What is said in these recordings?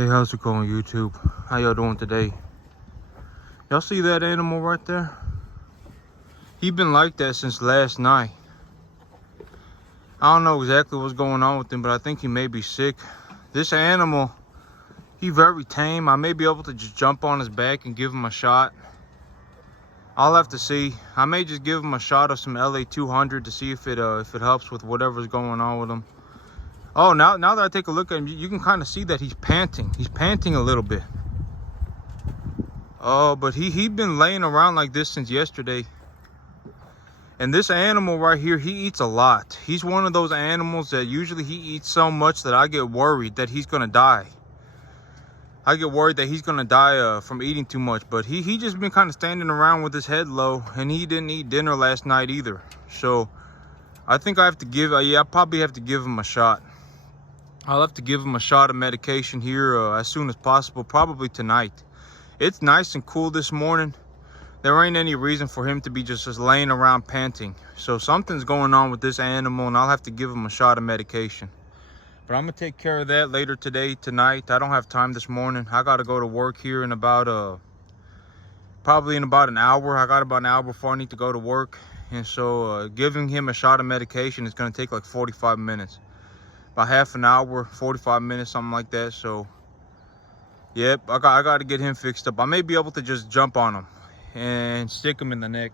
Hey, how's it going, YouTube? How y'all doing today? Y'all see that animal right there? He been like that since last night. I don't know exactly what's going on with him, but I think he may be sick. This animal, he very tame. I may be able to just jump on his back and give him a shot. I'll have to see. I may just give him a shot of some LA 200 to see if it helps with whatever's going on with him. Oh, now that I take a look at him, you can kind of see that he's panting. He's panting a little bit. Oh, but he'd been laying around like this since yesterday. And this animal right here, he eats a lot. He's one of those animals that usually he eats so much that I get worried that he's gonna die. I get worried that he's gonna die from eating too much. But he just been kind of standing around with his head low, and he didn't eat dinner last night either. So I think I have to give, I probably have to give him a shot. I'll have to give him a shot of medication here as soon as possible, probably tonight. It's nice and cool this morning. There ain't any reason for him to be just laying around panting. So something's going on with this animal, and I'll have to give him a shot of medication. But I'm gonna take care of that later today, tonight. I don't have time this morning. I gotta go to work here in about probably in about an hour. I got about an hour before I need to go to work. And so giving him a shot of medication is gonna take like 45 minutes. About half an hour, 45 minutes, something like that. So yep, I got to get him fixed up. I may be able to just jump on him and stick him in the neck.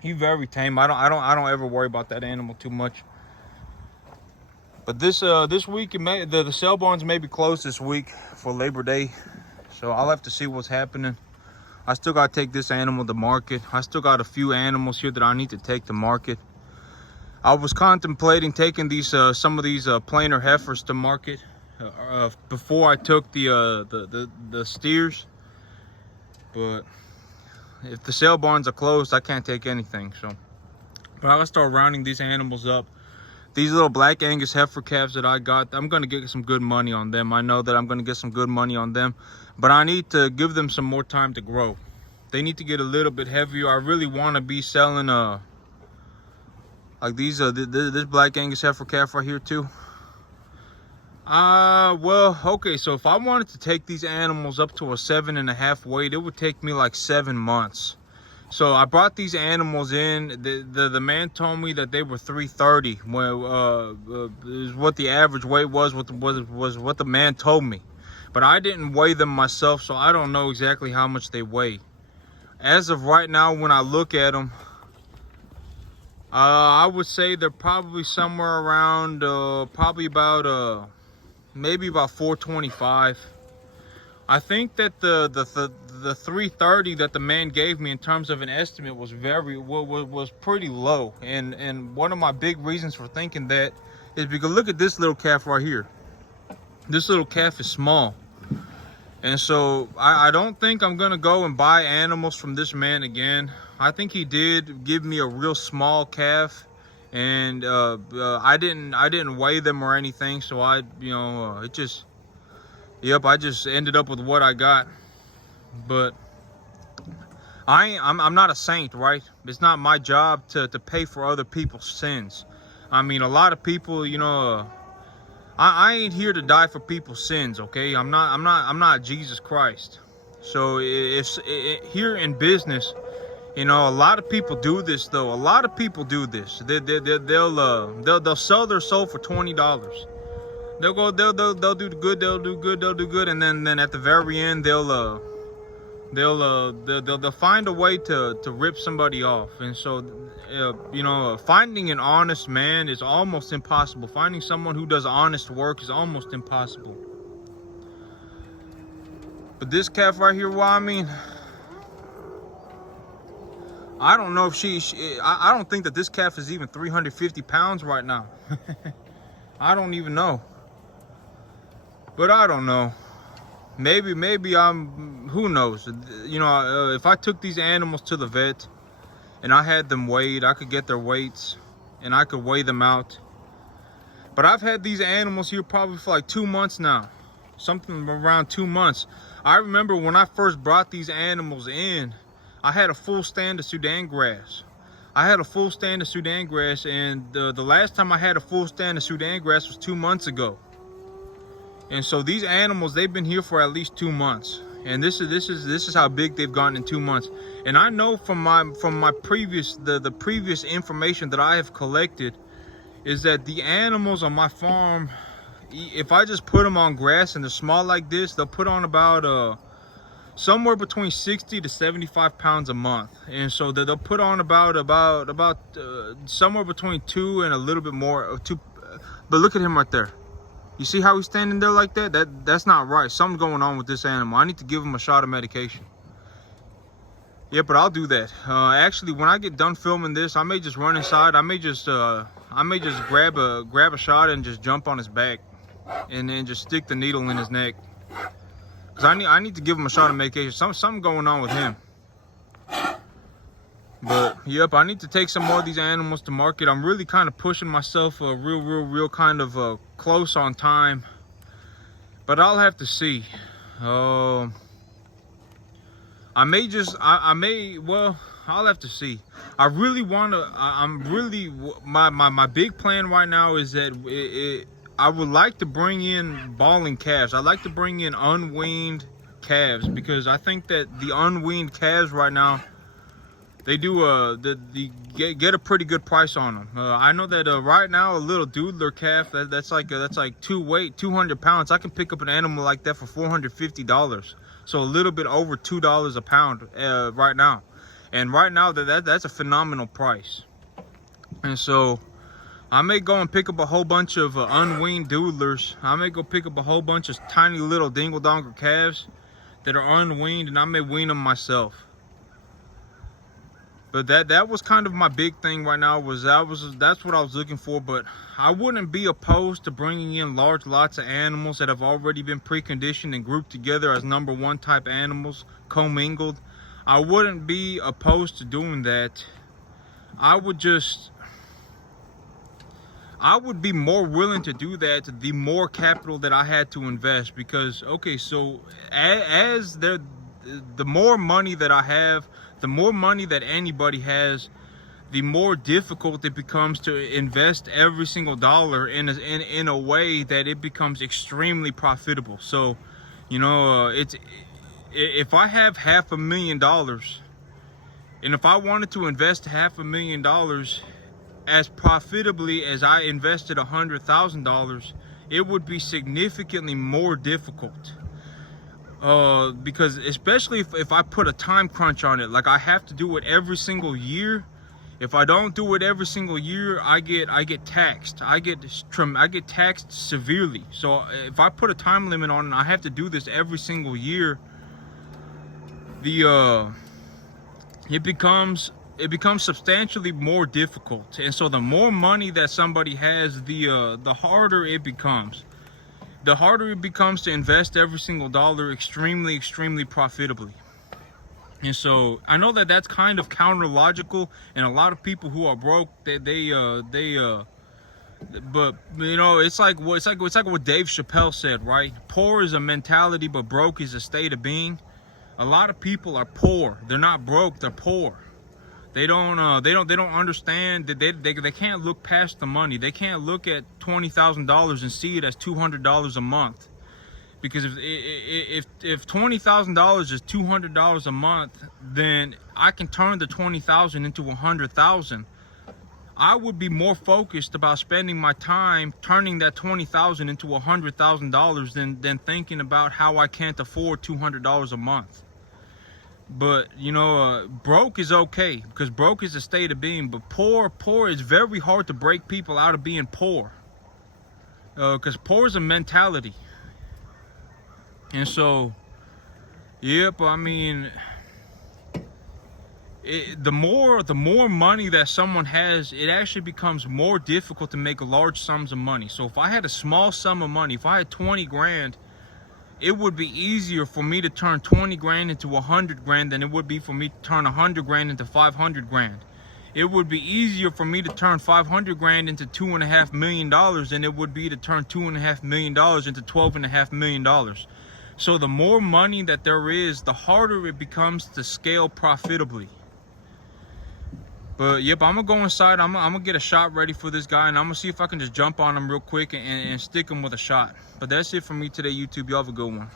He's very tame. I don't ever worry about that animal too much. But this week, the sale barns may be closed this week for Labor Day, so I'll have to see what's happening. I still got to take this animal to market. I still got a few animals here that I need to take to market. I was contemplating taking these some of these plainer heifers to market before I took the steers, but if the sale barns are closed, I can't take anything. So, but I'll start rounding these animals up. These little black Angus heifer calves that I got, I'm gonna get some good money on them. I know that I'm gonna get some good money on them, but I need to give them some more time to grow. They need to get a little bit heavier. I really want to be selling like these this black Angus heifer calf right here too. Well, okay, so if I wanted to take these animals up to a 7.5 weight, it would take me like 7 months. So I brought these animals in. The man told me that they were 330. Well, is what the average weight was what the man told me. But I didn't weigh them myself, so I don't know exactly how much they weigh. As of right now, when I look at them, I would say they're probably somewhere around maybe about 425. I think that the 330 that the man gave me in terms of an estimate was pretty low, and one of my big reasons for thinking that is because look at this little calf right here. This little calf is small, and so I don't think I'm gonna go and buy animals from this man again. I think he did give me a real small calf, and I didn't weigh them or anything, so I just ended up with what I got. But I'm not a saint, right? It's not my job to pay for other people's sins. I mean, a lot of people, I ain't here to die for people's sins, okay? I'm not Jesus Christ. So it's here in business. A lot of people do this though. A lot of people do this. They'll sell their soul for $20. They'll do good, and then at the very end they'll find a way to rip somebody off. And so finding an honest man is almost impossible. Finding someone who does honest work is almost impossible. But this calf right here, well, I mean, I don't know if I don't think that this calf is even 350 pounds right now. I don't even know. But I don't know. Maybe I'm, who knows? If I took these animals to the vet and I had them weighed, I could get their weights and I could weigh them out. But I've had these animals here probably for like 2 months now. Something around 2 months. I remember when I first brought these animals in, I had a full stand of Sudan grass. And the last time I had a full stand of Sudan grass was 2 months ago. And so these animals, they've been here for at least 2 months. And this is how big they've gotten in 2 months. And I know from my previous the previous information that I have collected is that the animals on my farm, if I just put them on grass and they're small like this, they'll put on about somewhere between 60 to 75 pounds a month. And so they'll put on about somewhere between 2 and a little bit more. But look at him right there. You see how he's standing there like that? That's not right. Something's going on with this animal. I need to give him a shot of medication. Yeah, but I'll do that. Actually, when I get done filming this, I may just run inside. I may just grab a shot and just jump on his back, and then just stick the needle in his neck. Cause I need to give him a shot of medication. Something going on with him. But yep, I need to take some more of these animals to market. I'm really kind of pushing myself real kind of close on time. But I'll have to see. I'll have to see. I really want to, my big plan right now is that I would like to bring in balling calves. I like to bring in unweaned calves, because I think that the unweaned calves right now, they do get a pretty good price on them. I know that right now a little doodler calf that's like 200 pounds. I can pick up an animal like that for $450. So a little bit over $2 a pound right now. And right now that's a phenomenal price. And so I may go and pick up a whole bunch of unweaned doodlers. I may go pick up a whole bunch of tiny little dingle-donger calves that are unweaned, and I may wean them myself. But that was kind of my big thing right now. That's what I was looking for. But I wouldn't be opposed to bringing in large lots of animals that have already been preconditioned and grouped together as #1 type animals, commingled. I wouldn't be opposed to doing that. I would be more willing to do that the more capital that I had to invest. Because okay, so the more money that I have, the more money that anybody has, the more difficult it becomes to invest every single dollar in a way that it becomes extremely profitable. So, you know, if I have $500,000, and if I wanted to invest $500,000 as profitably as I invested $100,000, it would be significantly more difficult. Because especially if I put a time crunch on it, like I have to do it every single year. If I don't do it every single year, I get taxed. I get taxed severely. So if I put a time limit on it, I have to do this every single year. It becomes substantially more difficult. And so the more money that somebody has, the harder it becomes. The harder it becomes to invest every single dollar extremely profitably. And so I know that that's kind of counter logical, and a lot of people who are broke, but you know, it's like what Dave Chappelle said, right? Poor is a mentality, but broke is a state of being. A lot of people are poor. They're not broke, they're poor. They don't understand that they can't look past the money. They can't look at $20,000 and see it as $200 a month. Because if $20,000 is $200 a month, then I can turn the $20,000 into $100,000. I would be more focused about spending my time turning that $20,000 into $100,000 than thinking about how I can't afford $200 a month. But you know, broke is okay, because broke is a state of being. But poor is very hard to break people out of being poor, because poor is a mentality. And so, yep, I mean, the more money that someone has, it actually becomes more difficult to make large sums of money. So if I had a small sum of money, if I had 20 grand, it would be easier for me to turn 20 grand into 100 grand than it would be for me to turn 100 grand into 500 grand. It would be easier for me to turn 500 grand into $2.5 million than it would be to turn $2.5 million into $12.5 million. So the more money that there is, the harder it becomes to scale profitably. But yep, I'm gonna go inside. I'm gonna get a shot ready for this guy, and I'm gonna see if I can just jump on him real quick and stick him with a shot. But that's it for me today, YouTube. Y'all have a good one.